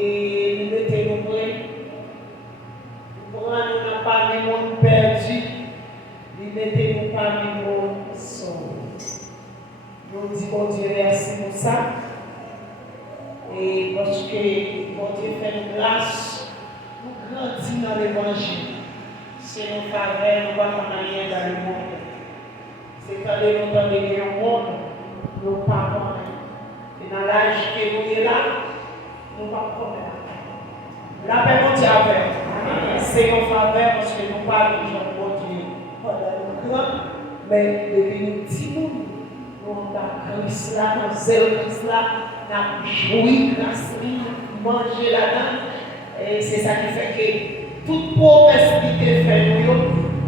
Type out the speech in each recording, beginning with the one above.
et nous mettons prêts. Pour nous n'a pas de monde perdu, nous mettons pas de monde sauvé. Nous disons bon Dieu merci pour ça. Et parce que bon Dieu fait une grâce, nous grandissons dans l'évangile. C'est nos faveurs, nous ne voyons rien dans le monde. C'est quand nous dans le monde, nous ne pas connaître. Et dans l'âge que nous sommes là, nous ne pas connaître. La paix mon Dieu a fait. C'est nos faveurs parce que nous parlons de Jean bon Dieu pendant le grand, mais depuis nous petits nous avons Christ là, nous avons Christ là, nous avons joui grâce à lui, manger là-dedans. Et c'est ça qui fait que toute promesse qui est faite,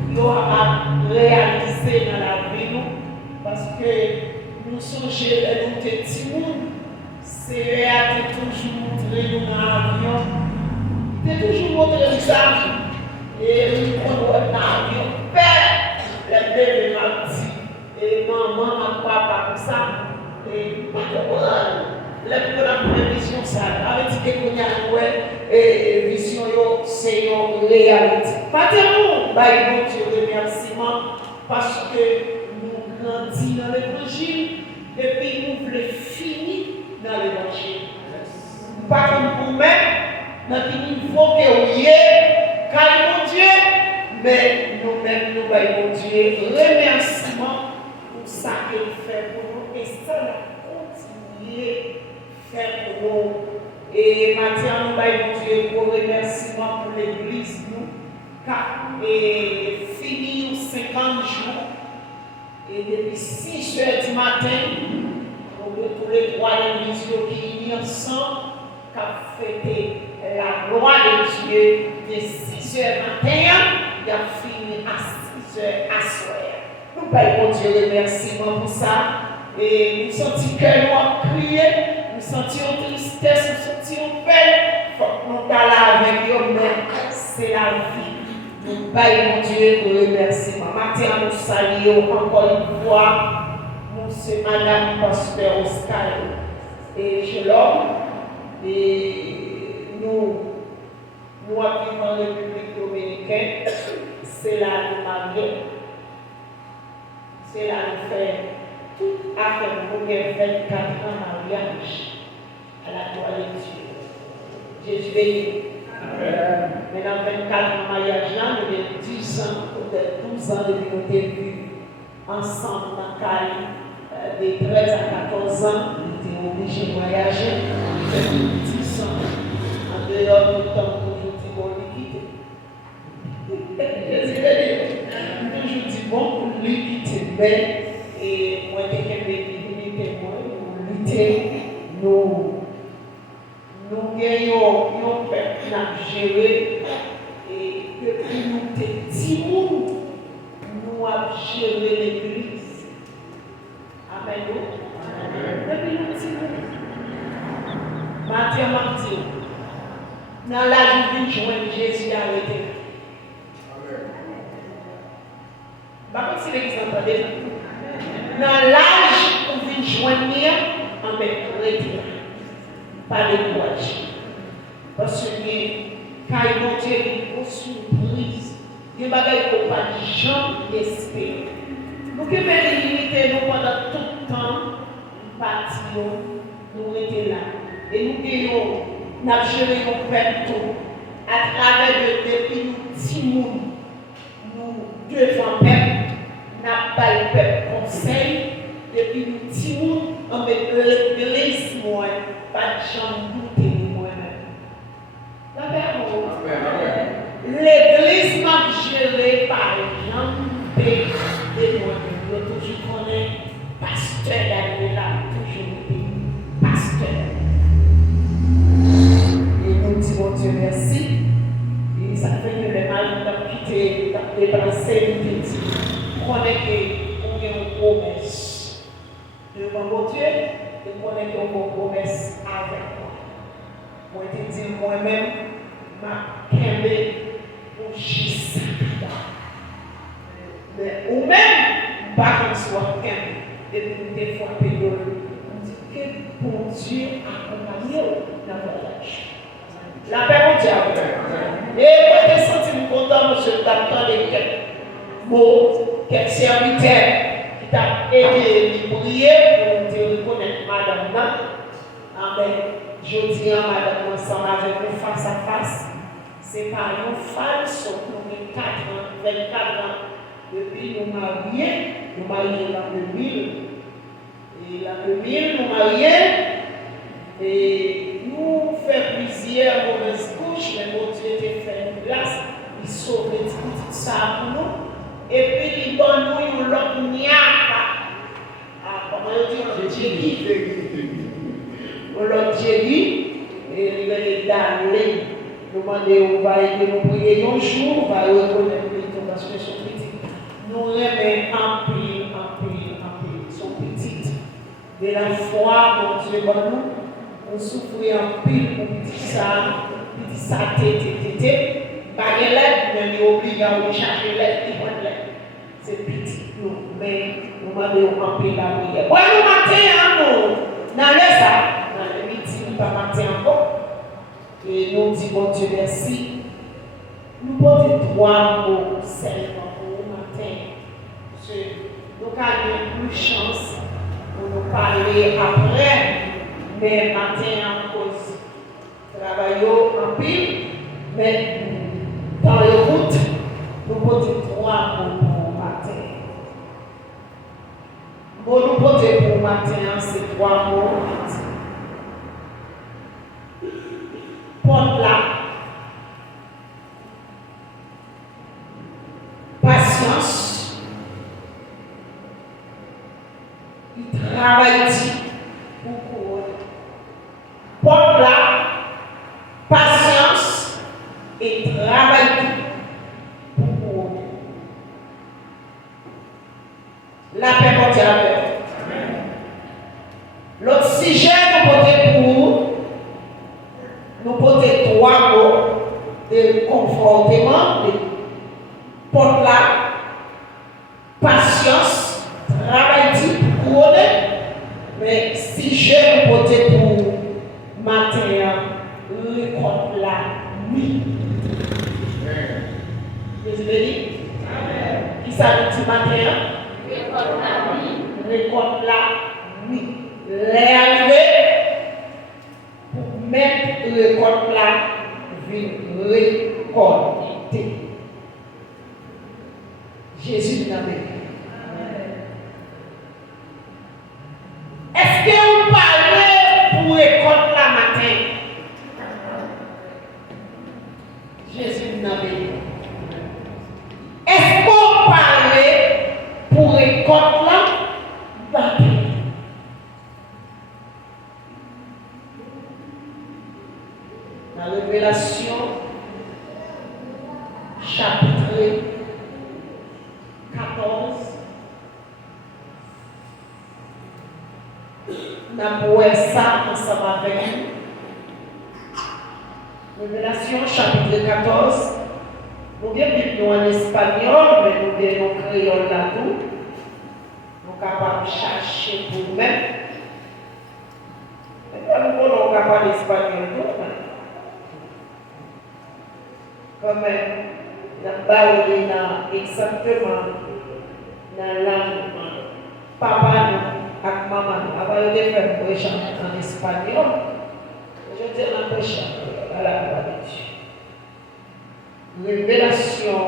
nous avons réalisé dans la vie, parce que nous sommes chez nous petits monde, c'est toujours montré nous dans l'avion, c'est toujours montré ça, et nous prenons l'avion, père, les bébés m'a dit, et maman, papa, comme ça, et pas comprendre. Les prévisions, ça avec ce qu'on a et vision, c'est une réalité. Partez-nous, bon Dieu, remerciement, parce que nous grandissons dans l'évangile, et puis nous voulons finir dans l'évangile. Pas comme vous-même, dans quel niveau que vous êtes, car mon Dieu, mais nous-mêmes, nous voulons Dieu, remerciement pour ça qu'il fait pour nous, et ça va continuer. Faire pour nous. Et maintenant, nous voulons Dieu pour remerciement pour l'église, nous, car et fini 50 jours, et depuis 6 heures du matin, nous tous les trois l'église qui sont ensemble, qui a fêté la gloire de Dieu de 6 heures du matin, il a fini à 6 heures à soir. Nous voulons Dieu remerciement pour ça, et nous sentons que nous avons crié. Nous sentions tristesse, nous sentions peine. Il faut que nous parlions avec eux, mais c'est la vie. Nous baillons Dieu pour remerciement. Maintenant, nous saluons encore une fois. Nous, c'est Madame Pasteur Oscar et Shalom. Et nous vivons en République dominicaine. C'est là nous marions. C'est là nous faisons toute affaire pour 24 ans de mariage. À la gloire de Dieu. Jésus béni. Maintenant, 24 ans de mariage, là, nous avons 10 ans, peut-être 12 ans depuis nous avons vus ensemble dans le cadre des 13 à 14 ans, nous étions obligés de voyager. Depuis 10 ans, en dehors du temps, toujours dit bon, lui quitter. Jésus béni. Toujours dit bon, pour lui quitter. Mais, et moi, quelqu'un de divinité, moi, pour lutter, nous gagnons un peuple à gérer et depuis nous sommes petits, nous avons géré l'église. Amen. Depuis nous petits, Matthieu, dans la vie de Jésus a arrêté. Par contre, si l'église entendait, dans l'âge où vous joignez, on va être pas de courage. Parce que quand mon Dieu est une surprise, il y a des choses qu'on ne peut pas jamais espérer. Nous pouvons limiter nous pendant tout le temps, nous étions là. Et nous avons géré nos peuple à travers depuis nous petits monde. Nous devons peuple, nous n'avons pas le peuple conseil. Depuis nous petits monde, on met l'église, moi, pas de chambre douter moi-même. L'église m'a géré par gens de moi-même. Je toujours connais pasteur Daniela, toujours été pasteur. Et nous disons Dieu merci. Et ça fait que le mal nous quitté, nous déplacé, nous dit, qu'on est une promesse devant mon Dieu, et qu'on est une promesse avec moi. Moi, je dis moi-même, ma kembe pour Jésus. Mais ou même, pas qu'on soit kembe, et pour des fois, on dit que bon Dieu accompagne dans le voyage. La paix mondiale. Et moi, je me sens content, monsieur, d'attendre quelques mots, quelques serviteurs qui t'ont aidé à prier pour te reconnaître, madame. Amen. Je dis à madame, ensemble avec nous face à face. C'est par nos femmes, sont nous 24 ans, depuis nous mariés l'an 2000. Et l'an 2000, nous mariés, et nous faisons plusieurs mauvaises couches, mais mon Dieu était fait une grâce, il sauve les petites ça pour nous, et puis il donne nous une autre niaque. Ah, comment on dit, on dit l'autre Jésus, et il est d'aller. Nous demandons, on va aider nous prier un jour, on va reconnaître les parce que sont petites. Nous remettons en pile, sont petites. De la foi, mon Dieu, nous, on souffre en pile pour petit ça, tété. Par l'aide, mais nous obligons à chercher l'aide, c'est petit, nous, mais nous demandons en pile la prière. Bon, nous matin, nous, dans le ça, dans le midi, nous pas matin encore. Et nous disons, bon Dieu, merci. Nous portons 3 mots seulement pour le matin. Nous avons plus de chance pour nous parler après, mais matin en cause. Travaillons en pile, mais dans les routes, nous portons 3 mots pour le matin. Bon, nous portons pour le matin, ces 3 mots. Porte là. Patience. Il travaille beaucoup. Porte là. Patience. Et travaille beaucoup. La paix mondiale. L'autre sujet nous portons pour nous porter 3 mots de confortement, de porte là, patience, travail pour mais si je nous porter pour matin, récolte la nuit. Vous avez dit? Qui ça nous dit matin? Récolte la nuit. Récolte la nuit. Les arrivées. Mettre le code là, récolter. Jésus n'a pas. Est-ce que vous parlez pour récolter la matin? Jésus n'a pas. Est-ce que vous parlez pour récolter la matin? La Révélation, chapitre 14, nous avons ça ensemble avec nous. Révélation, chapitre 14, nous avons en espagnol, mais nous avons en créole là-tout. Nous sommes capables de chercher pour nous-mêmes. Nous sommes capables d'espagnol tout. Comme la parole exactement dans la langue papa et maman. Avant de faire un échange en espagnol, je dis un échange à la gloire de Dieu. Révélation,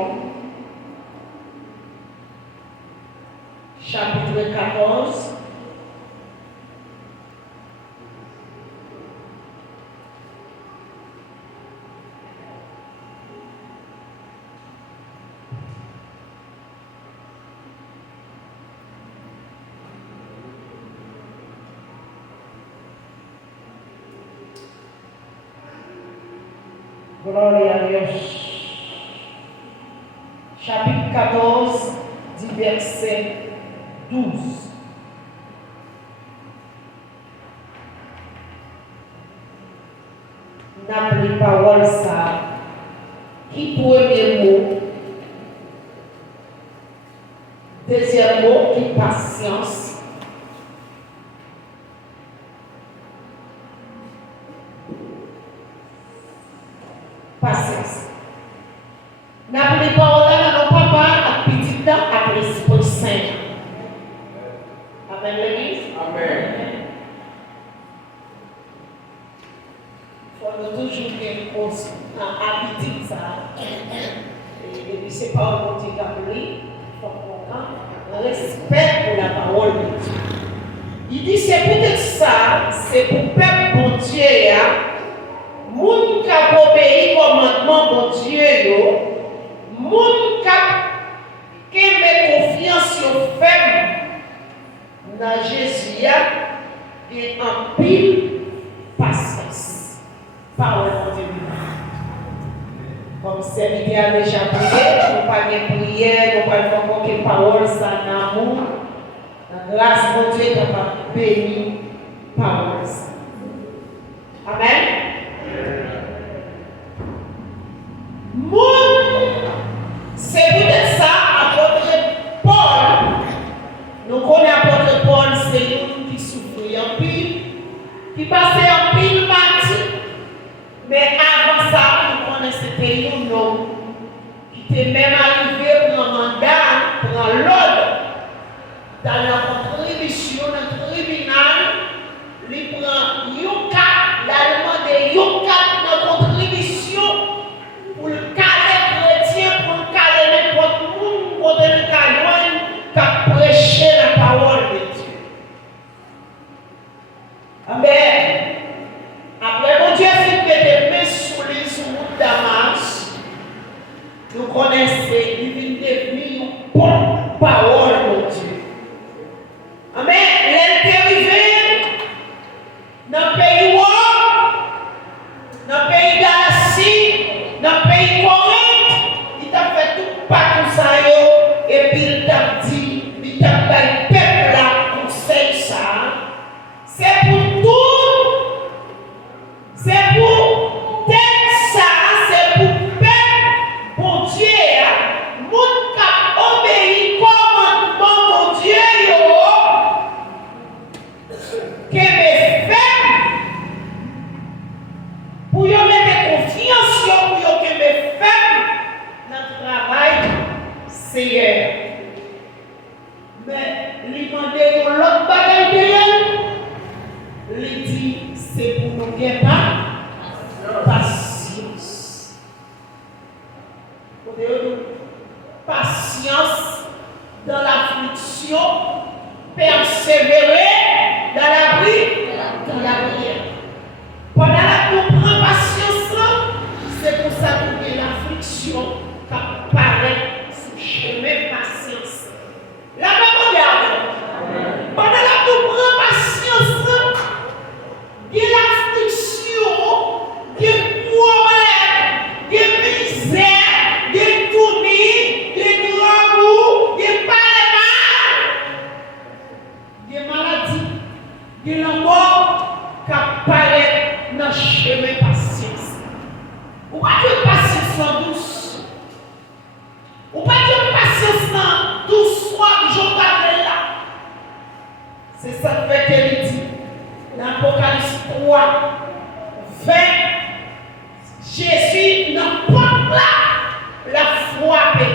chapitre 14. Gloria a Dios. Chapitre 14, du verset 12. N'appelez parole ça. Qui premier mot? Deuxième mot, qui patience. patience. N'a pris parole là, non papa, à petit temps, à l'Esprit Saint. Amen, l'église. Amen. Il faut toujours qu'il cause en habitude ça. Et puis c'est pas un petit catholique, il faut qu'on respect pour la parole de Dieu. Il dit c'est peut-être ça, c'est pour peuple bon Dieu, moun qui obéit au commandement bon Dieu, moun qui met confiance sur faible dans Jésus, et en pile patience. Parole de Dieu. Comme serviteur a déjà prié, nous pas de prière, nous pas faire aucune parole sans amour. La grâce de Dieu est capable de bénir parole. Amen. C'est peut-être ça, apôtre Paul. Nous connaissons apôtre Paul, c'est lui qui souffrait en pile, qui passait en pile martyr. Mais avant ça, nous connaissons c'était un homme qui était même arrivé pour un mandat, pour un l'ordre, dans la contribution, dans le tribunal, il prend Yukat, l'allemand de Yukat, dans la contribution, pour le caler chrétien, pour le caler n'importe où, pour le caler, qui prêcher la parole de Dieu. Amen. Après, mon Dieu, il met des mains sous les routes Damas. Nous connaissons, il vient devenir une bonne parole, mon Dieu. Amen. Il est arrivé dans le pays Rome, dans le pays Galatie, dans le pays Corinthe. Il t'a fait tout partout ça, et puis il t'a dit, il t'a fait le peuple là, conseil ça. C'est pour tout. C'est pour tête ça, c'est pour peuple, bon Dieu, moun qui obéit commandement bon Dieu, que mes faibles, pour y mettre confiance pour y que mes faibles, dans le travail, Seigneur. Mais lui demander l'autre bagaille de lui dit, c'est pour nous gagner patience. Patience dans l'affliction, persévérer dans la prière. Pendant que nous prenons patience, c'est pour ça que l'affliction qui apparaît sur le chemin patience. La même regarde. Pendant que nous prenons patience, il y a l'affliction, il y a le problème, il y a la misère, il y a le tournis, il y a le l'amour, il y a pas le mal, il y a la maladie, il y a la mort qui apparaît dans le chemin patience. Ou pas de patience douce. Ou pas de patience douce, soit jour là. C'est ça que fait dit. L'Apocalypse 3, 20, Jésus n'a pas la frappé.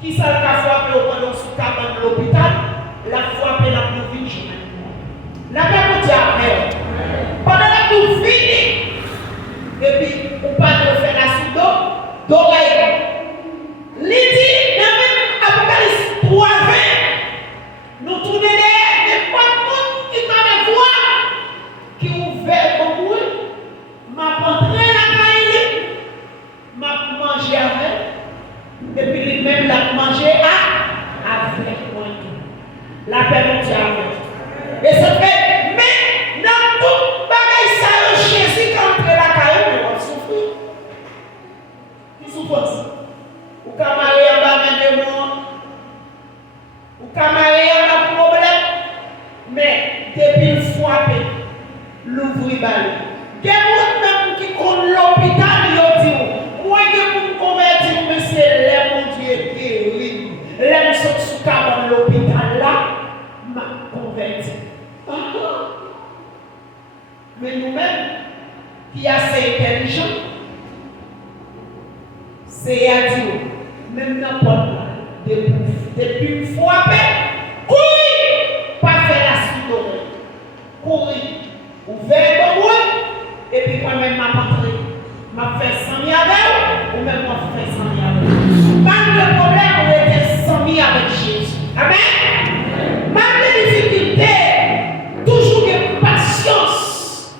Qui ça l'a frappé au pendant sous cabane de l'hôpital? La frappé la plus vite. La paix pour Dieu. Pendant la plus vite, et puis, on parle de faire la soupe d'oreille. L'idée, dans même Apocalypse 3, 20, nous tournons les monde qui t'a des voix qui ouvert comme moi, m'a rentré la caille, m'a mangé avec, et puis lui-même l'a mangé avec moi. La paix mon Dieu avec. Et ça fait, mais dans tout bagaille ça, Jésus quand entre la caille, on souffre. Qui souffre? Ou camarade en bas de moi, ou camarade en bas problème, mais depuis le frappé, l'ouvrir balle. Des gens même qui connaissent l'hôpital, ils disent, moi je me convertis, mais c'est là mon Dieu guéri. Là, je suis sous l'hôpital là, m'a converti. Mais nous-mêmes, qui sommes assez intelligents, c'est à dire, même n'importe là, depuis frapper, courir, pas faire la suite, courir, ouvert le bois, et puis moi-même m'a rentré, m'a fait 100 000 avec, ou même m'a fait 100 000 avec. Pas de problème, on était 100 000 avec Jésus. Amen. Même les difficultés, toujours de patience,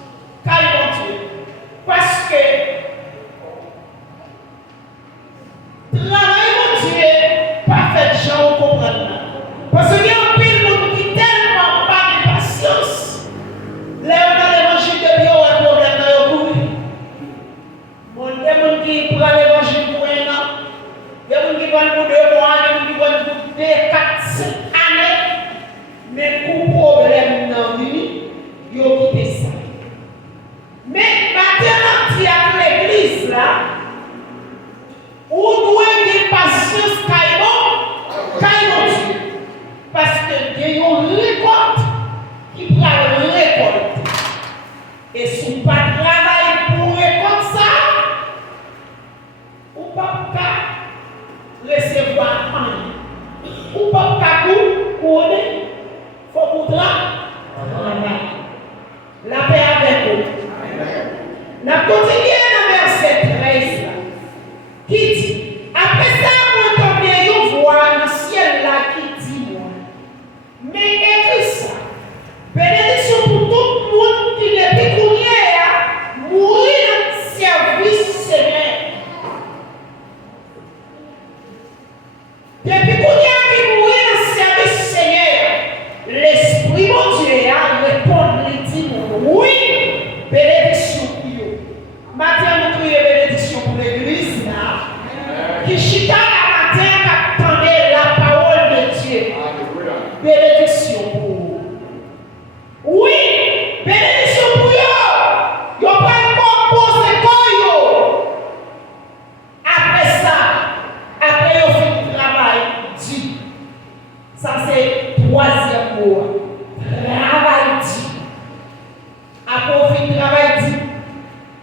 car ils vont Dieu. Parce que travail mon Dieu, pas fait de gens comprendre. Parce qu'il y a un pile monde qui tellement pas de patience. Là, on a l'évangile de Dieu, on a un problème dans le couille. Mon démon qui prend l'évangile pour un an, il y a des gens qui prennent pour 2 mois, il y a des gens qui prennent pour 2, 4, 5 années. Mais pour problème dans la vie, ils ont quitté ça. Mais maintenant, tu as l'église là, où nous avons patience Dieu. Parce que Dieu a une récolte qui prend une récolte. Et si vous ne travaillez pas pour récolter ça, vous ne pouvez pas recevoir rien. Vous ne pouvez pas courir, il faut que vous travaillez. La paix avec vous. Nous continuons dans verset 13 qui dit, après ça, vous entendez une voix dans le ciel là qui dit, mais écrit ça, bénédiction pour tout le monde qui depuis qu'on y est, mourir dans le service Seigneur. Depuis qu'on y est, qui mourir dans le service Seigneur, l'Esprit mon Dieu a répondu, il dit, oui, bénédiction pour vous. Maintenant, nous crions bénédiction pour l'église là, qui chita la matin, qui attendait la parole de Dieu. Bénédiction pour vous. Oui, bénédiction pour vous. Vous pouvez composer pour vous. Après ça, après vous faites le travail, dit. Ça c'est 3e mot. Travail dit. Après vous faites le travail dit.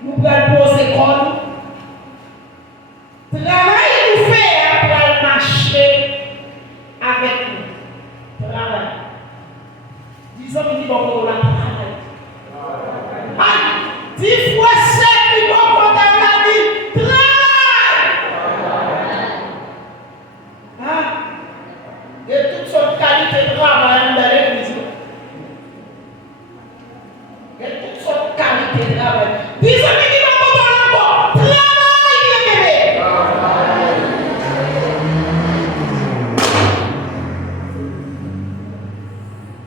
Nous pouvons poser comme. Travail nous fait pour marcher avec nous. Travail. Disons que nous avons la travail. Ah, 10 fois 7 qui vont compter la vie. Travail. Ah, et toutes sortes de qualités de travail dans l'église. Et toutes sortes de qualités de travail. Disons que nous avons encore. Travail, bébé.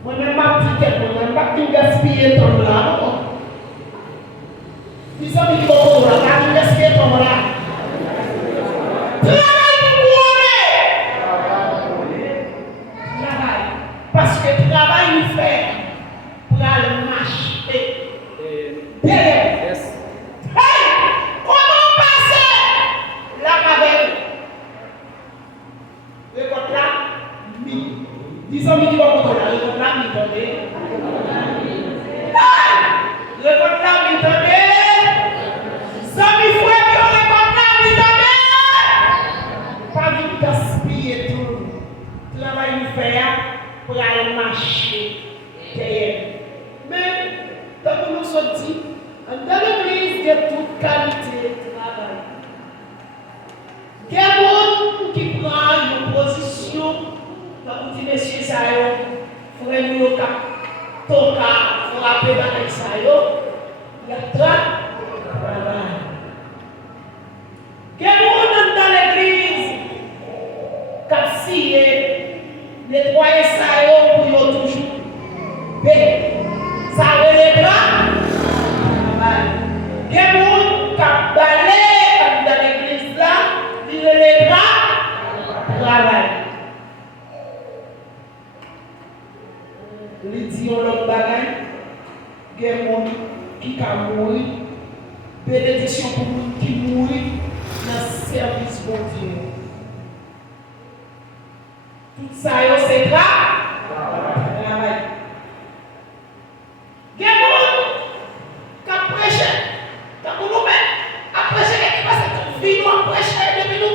Moi-même, ma petite, moi-même, pas de gaspiller ton là. Disons que nous avons encore. Pas de gaspiller ton là. Travail pour vous. Travail. Parce que travail nous fait pour aller marcher. Yes. Hey! Comment passer la caverne? Le côté là, mi. Disons que nous avons là, le côté là, mi tombé. Le côté là, mi tombé. Ça mi frère, le côté là, mi tombé. Pas vite gaspiller tout. Travail nous fait pour aller marcher. Mais, comme nous sommes dit, dans l'église, il y a toute qualité de travail. Il y a des gens qui prennent une position, comme dit monsieur Sayo, il faut que nous frapper dans Sayo, il y a travail. Il y a des gens dans l'église qui sillent, nettoyer Sayo pour nous toujours. Ça relève là. Il y a des gens qui balayent dans l'église là, ils relèvent là, travail. Il dit l'autre bagaille, il y a des gens qui ont mouru. Bénédiction pour nous qui mourent dans le service de Dieu. Tout ça, c'est travail. Il y a des gens qui prêchent, qui nous mettent à prêcher, qui passent toute vie, nous prêcher depuis nous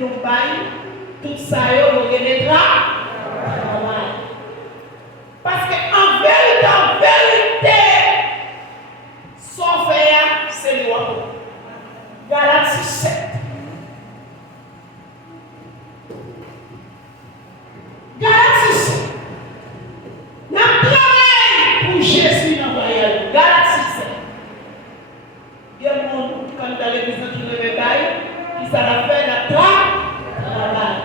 donc tout ça, il y a des travail. Parce qu'en vérité, son frère, c'est le roi. Galatie 7. Galatie 7. Nous travaillons pour Jésus dans le voyage. Galatie 7. Il y a des gens quand dans l'église qui ne veut pas, qui s'en a fait la travail.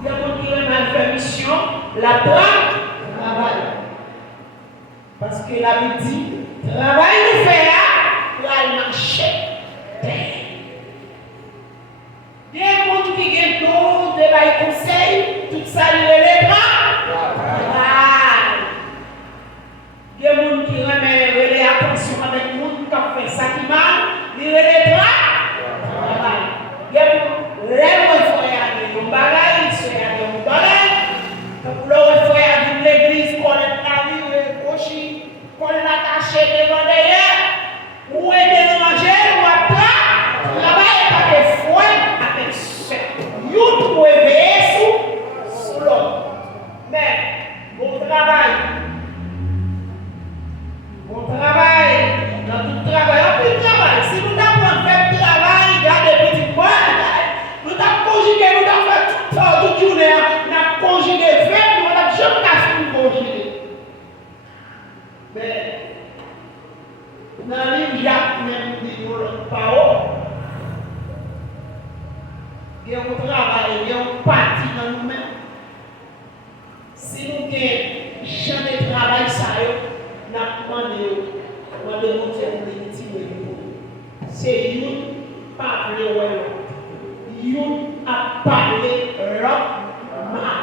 Il y a des gens qui veulent faire mission, la travail. Parce que la Bible dit, travail nous fait pour aller marcher. Il y a des gens qui ont des conseils, tout ça, il les il y a des gens qui remettent attention avec les gens qui ont fait ça qui mal, ils les travail. Il y a des gens qui ont bagage, ils ont bagage. Le frère de l'église, qu'on est allé, qu'on est attaché devant derrière, ou est dérangé, ou après, travail avec foi, avec chef. Vous pouvez veiller sur l'autre. Mais, bon travail, dans tout travail, on peut travail. Si nous avons fait travail, gardez petit point, nous avons conjugué, nous avons fait toute journée, nous avons conjugué fait, nous avons jamais cassé pour conjuguer. Mais, dans le livre Jacques, même dit notre parole, il y a un travail, il y a un parti dans nous-mêmes. Si nous avons jamais travaillé ça, nous avons demandé mon Dieu pour l'intime. C'est une parler l'autre. Une a parlé l'autre mal.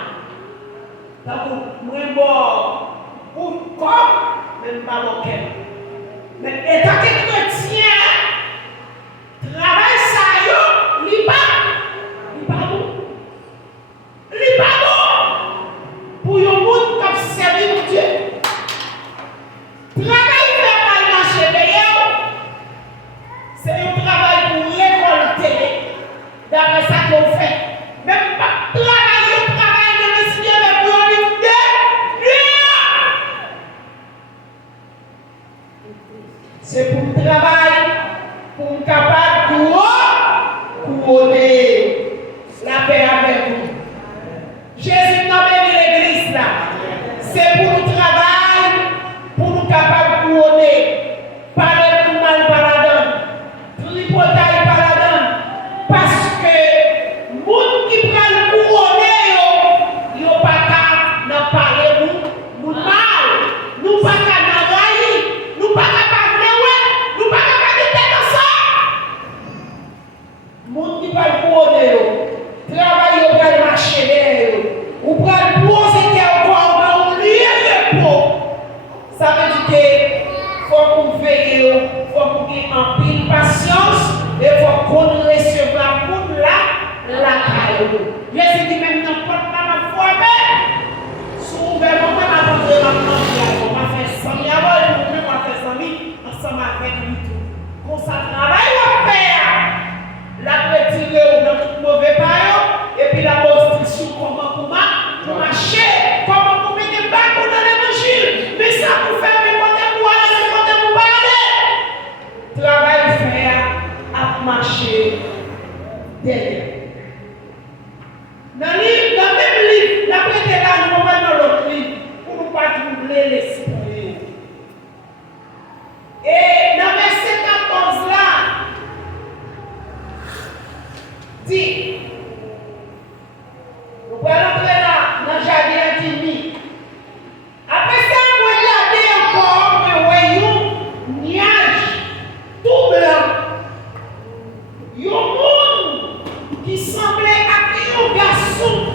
Donc, moi, pour comme, même pas mon cœur. Mais étant que chrétien, travail ça, il pas bon. Il pas bon. Pour le monde qui a servi mon Dieu. Travail fait mal marcher d'ailleurs. C'est un travail pour récolter. D'après ça qu'on fait. Même pas travailler, même si il y a des produits c'est pour le travail, pour être capable de couronner la paix avec nous. Jésus n'a pas mis l'église là. C'est pour le travail, pour nous capables de couronner. Parler pour mal par la donne, tripotaille par la donne. Parce que les gens qui prennent le couronner, ils n'ont pas qu'à n'en parler nous mal. Nous pas qu'à n'en railler, nous pas qu'à parler, nous pas qu'à parler de ça. Les gens qui prennent le couronner, travailler pour le marché derrière, ou pour le poser quelque part, on lit le pot. Ça veut dire qu'il faut qu'on veille, il faut qu'on ait en pile patience, et il faut qu'on receive la poudre la caille. Jésus dit même n'importe quoi, foi, mais souvent, on va montrer la main, on va faire 100 000 avant, on va faire 100 000 ensemble avec lui. Qu'on ça travaille, on va faire la retirée dans tout mauvais paillot, et puis la construction, comment pour marcher, comment pour mettre des bacs dans l'évangile, mais ça pour faire mes côtés pour aller, mes côtés pour parler. Travail faire à marcher derrière. Dans le même livre, la prêté là, nous allons dans l'autre livre, pour ne pas troubler l'esprit. Et dans verset 14 là, dit, nous pouvons entrer là, dans le jardin intime. Après ça, vous regardez encore, vous voyez un nuage tout blanc. Il y a un monde qui semblait être un garçon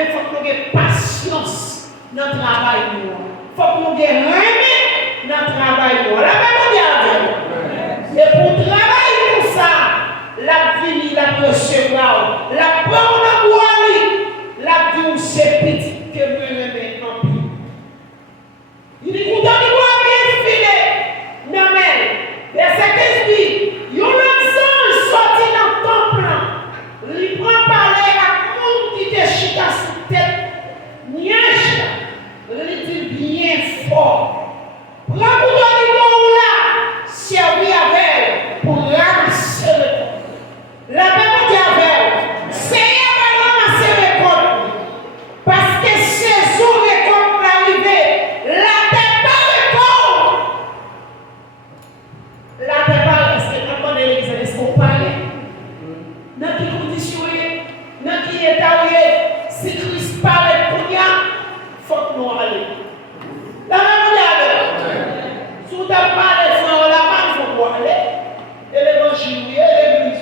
mais il faut que nous ayons patience dans le travail. Il faut que nous ayons remis dans le travail. La même et pour travailler pour ça, la vie, la recevoir, la prendre en boire, la vie, c'est petit que nous aimons en plus. Il dit, vous donnez moi bien filé. Non, mais, verset 15 dit, il y a un ange sorti dans le temple. Il prend parler à monde qui te chita sous tête. Nièche, il dit bien fort. Prends vous donnez moi là, servir avec pour ramasser le corps. La même dit avec, c'est ramasser le corps. Parce que ces eaux les corps arriver. La préparation, est-ce que nous l'église, est-ce qu'on parle? Dans quelles conditions, dans quel état, si Christ parle pour nous, il faut que nous allions. La même manière, si vous avez parlé de la main, il faut qu'on aller. Et l'évangile, l'église,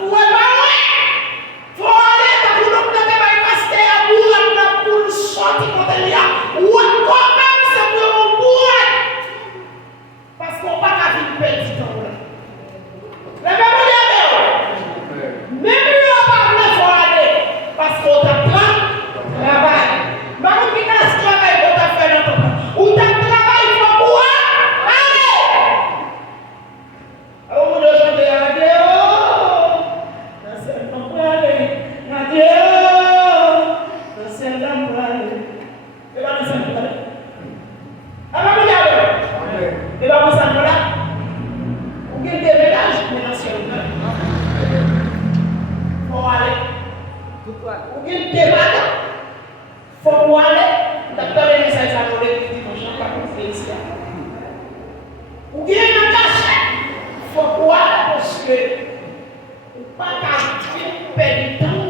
vous voyez pas, il faut aller, parce que nous devons passer à bout, pour sortir contre l'IA. Ou quand même, c'est pour nous bourrer. Parce qu'on ne va pas perdre du temps là. La même manière, même si on va pas faut aller, parce qu'on t'apprend travail. Mais on qui a ce travail qu'on t'a fait dans ton temps. Ou t'as travail, il faut pouvoir aller. Alors, on doit chanter adieu. Dans ce temps pour aller. Adieu. Dans ce temps pour aller. Et là, nous sommes pour aller. Alors, regardez. Et là, vous savez là, vous avez des ménages maintenant sur le terrain. Il faut aller. Vous avez des ménages. Il faut aller. Docteur les messages à nous les dimanche, pas qu'on fait ici. Vous avez un cachet. Il faut aller parce que vous ne pouvez pas perdre du temps.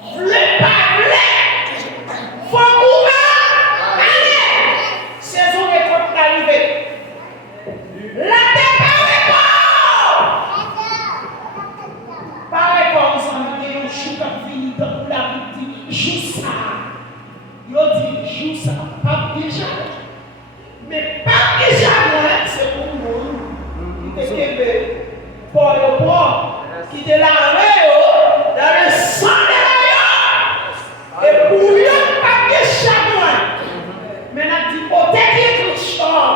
Vous ne voulez pas aller. Il faut courir. Saison des côtes arrivées. La terre par rapport aux amis, ils ont chou qui finit dans la vie. Joue ça. Ils ont dit, joue ça. Pas déjà. Mais pas déjà, c'est pour nous. Qui était pour le port, qui était là, dans le sang de la et pour eux, pas déjà. Maintenant, du côté qui est touchant,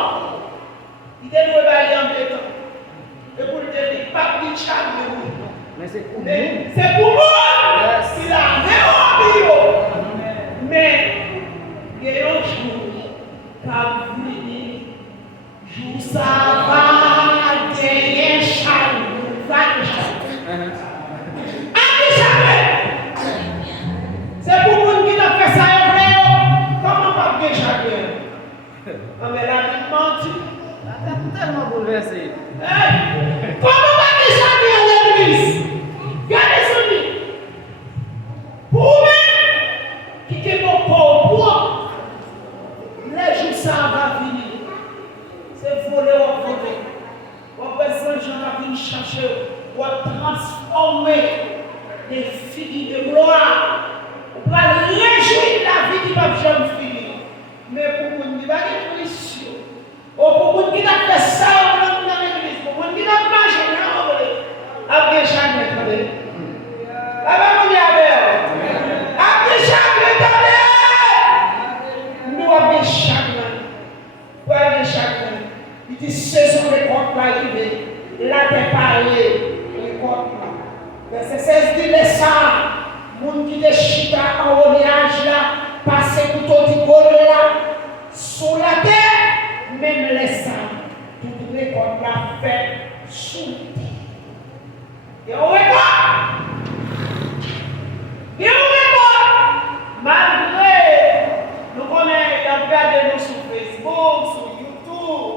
il est doué d'aller en béton. Et pour le dire, pas de charme. Mais c'est pour nous. C'est pour moi. Il a un mais il y a un jour, quand vous venez, jour ça va, gagner charme. Va de charme. C'est pour vous qui a fait ça. Comment pas bien chacun? Mais la vie mentit. T'es tellement bouleversé. Comment pas bien chacun l'église? Gardez son lit. Pour vous, qui est mon corps, les jours ça va venir. C'est voler ou voler. Ou personne va venir chercher ou transformer des filles de gloire. On va réjouir la vie qui va jamais finir. Mais pour nous qui va être Christ, ou pour nous qui a fait ça dans l'église, pour nous qui a marché dans l'église, après jamais attendez. Avant nous y aller. Après jamais attendez. Nous avons chacun. Pour aller chacun. Il dit saison de compte va arriver. La terre parler. Les comptes. Verset 16 dit les saints. Moun qui déchita en voyage là, passer couteau du bol là, sous la terre, même les sangs, tout le qu'on l'a fait sous la terre. Et on est quoi? Et on est quoi? Malgré, nous connaissons, regardez nous sur Facebook, sur YouTube,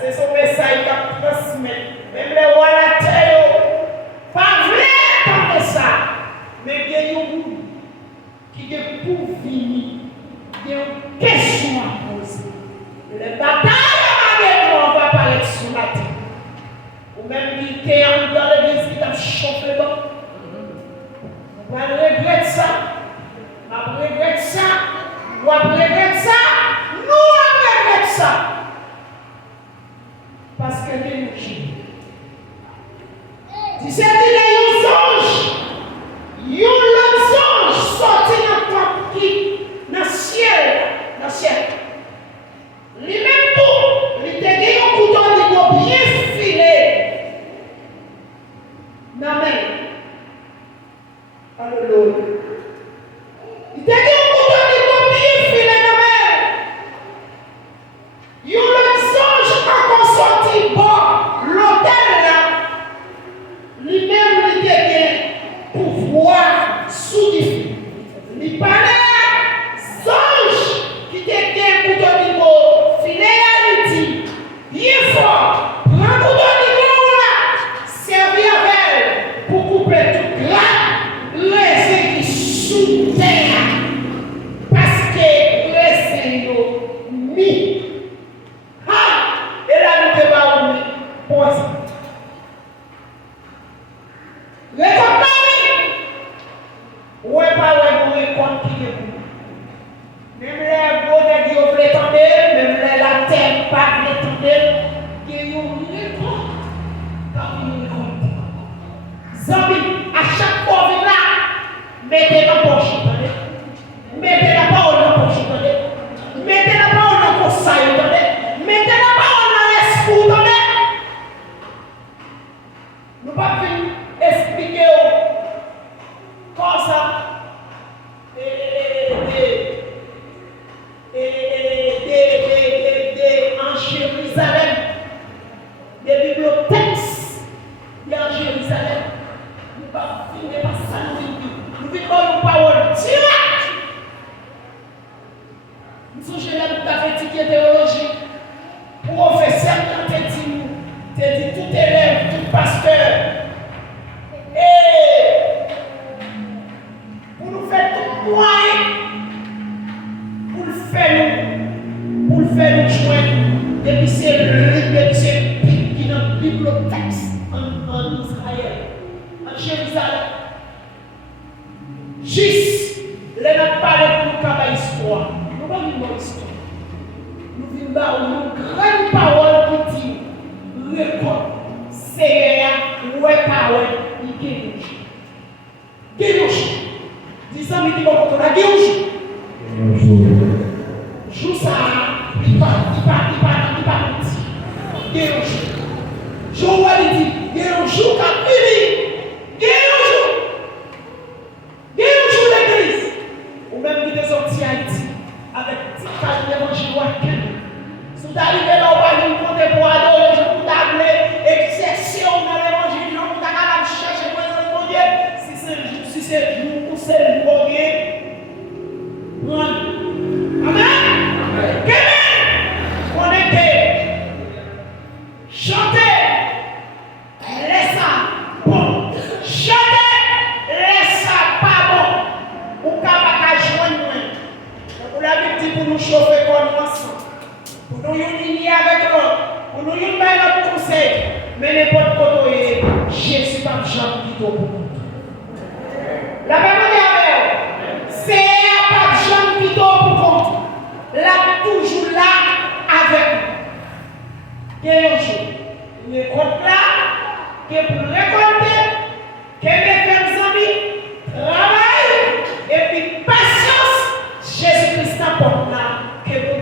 c'est son message qui a transmis, même les rois la terre, pas vrai comme ça. Mais il y a un monde qui est pour venir, il y a une question à poser. Les batailles, on va parler sur la terre. Ou même qui est dans l'église qui a chauffé. Alléluia. Il t'a dit au couteau de copier, filet de mer. Il y a un songe encore sorti bon, l'hôtel là. Lui-même, il était pour voir sous du feu. Il parlait songe qui était pour te dire, fidélité, bien fort, prends pour te dire là, servir avec elle pour couper tout gras, laisser qui sous terre, parce que laisser nous mis. Ah, et là nous te parlons pour ça. Ouais, pas ouais, vous réconciliez vous. Même les gros de Dieu vous l'étendez, même les la terre pas vous l'étendez, que vous réconciliez. Quand vous réconciliez. Zambie, à chaque fois vous là, mettez la poche, attendez. Mettez la parole dans la poche, attendez. Mettez la parole dans le conseil, attendez. Mettez la parole dans l'esprit, attendez. Nous ne pouvons pas expliquer comme ça. En Jérusalem, des bibliothèques, en Jérusalem, nous ne pouvons pas finir par ça, nous vivons une parole directe. Nous sommes chez nous, nous avons étudié théologie, professeur, nous avons dit tout élève, tout pasteur, et pour nous faire tout moyen, pour le faire nous joindre, depuis ces pics qui sont dans la bibliothèque en Israël, en Jérusalem. Juste, les n'a parlé pour nous faire l'histoire. Nous ne pas vivre l'histoire. Nous vivons une grande parole qui dit, récolte, c'est ouais, parole, il guérit. Guérit. Dis-moi, il dit, bon, on a guéri. Joue ça, il part petit. Guéri. Joue, il dit, guéri, joue, quand il dit, guéri. Guéri l'église. Ou même qui est sorti à Haïti, avec petit cas d'évangile à Ken. Si vous arrivez là, on va nous compter pour adorer, je vous donne exception dans l'évangile, je vous donne chercher pour Dieu. Si c'est jour ou c'est le premier, amen. On était chanter, laisse ça bon. Chanter, laisse ça pas bon. Ou pas joindre. Pour la Bible pour nous chauffer comme nous ensemble. Pour nous unir avec l'autre. Pour nous unir avec notre conseil. Mais n'importe quoi, Jésus pas de gens qui t'ont pour nous. La Bible dit, c'est pas de gens qui t'ont pour compte. Là, toujours là avec nous. Quel jour? Les comptes là, que pour récolter, que les femmes amis, travail, et puis patience, Jésus-Christ apporte là, que vous